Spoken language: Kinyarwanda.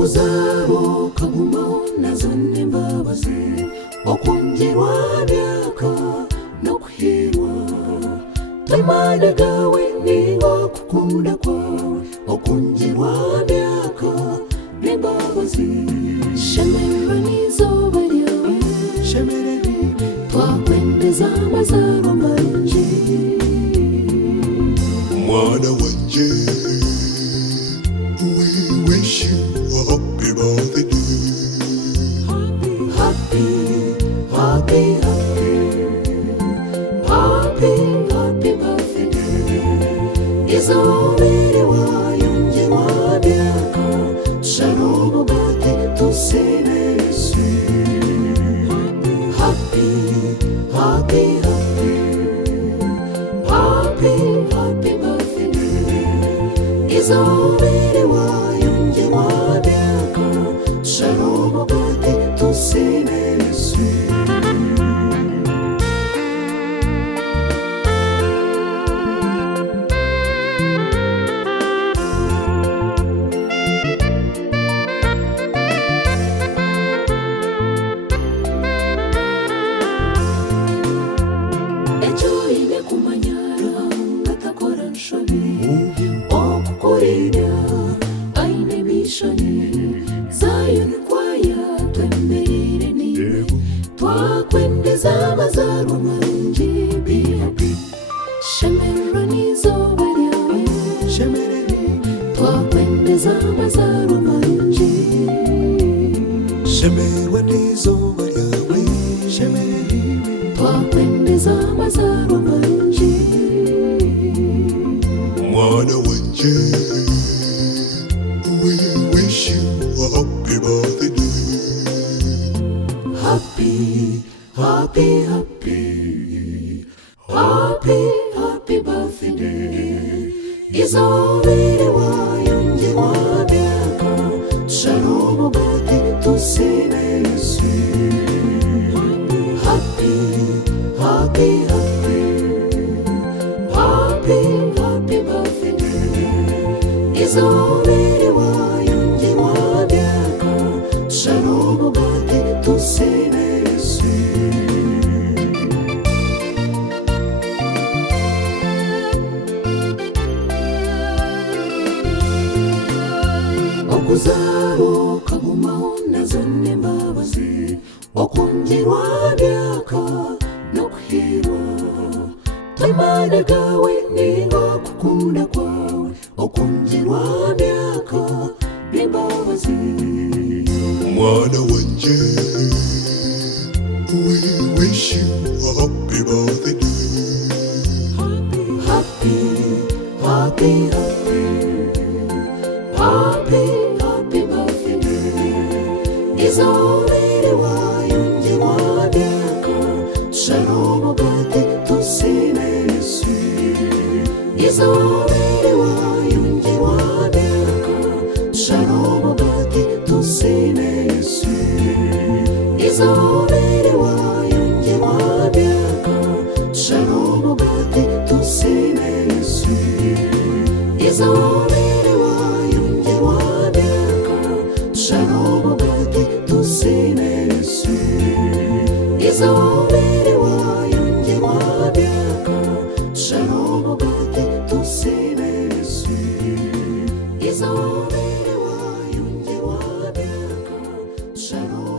okuzaruka gumona zone mbabazi okungirwa myaka no kuhirwa twimana gawe ningo kukunda kwawe okungirwa myaka n'imbabazi shemererwa n'izuba ryawe twakwemeza amazaro manje mwana wanje we wish you a happy birthday. Happy, happy, happy, happy birthday. Izobere wayongerwa myaka sharobo bate tusenesi. Happy, happy, happy, happy birthday. Izobere wayongerwa myaka sharobo bate tusenesi. Ejoine kumanyara ngatakora nshobi okukurinya aine mishoni Zion kwaya twemerere niwe twakwendeza amazaro manje be happy shemererwa n'izuba ryawe twakwendeza amazaro manje Shemererwa n'izuba ryawe twakwendeza amazaro manje mwana wanje we wish you a happy birthday. Happy, happy, happy, happy birthday. Izobere wayongerwa myaka sharobo bate tusenesi. Happy, happy, happy birthday. Izobere wayongerwa myaka sharobo bate tusenesi. Okuzaruka gumona zone mbabazi okungirwa myaka no kuhirwa twimana gawe ningo kukunda kwawe okungirwa myaka n'imbabazi mwana wanje we wish you a happy birthday. Happy, happy, happy birthday. Izobere wayongerwa myaka sharobo bate tusenesi. Izobere wayongerwa myaka sharobo bate tusenesi. Izobere wayongerwa myaka sharobo bate tusenesi. Izobere wayongerwa myaka sharobo bate tusenesi. Izobere wayongerwa myaka sharobo bate tusenesi. Izobere wayongerwa myaka sharobo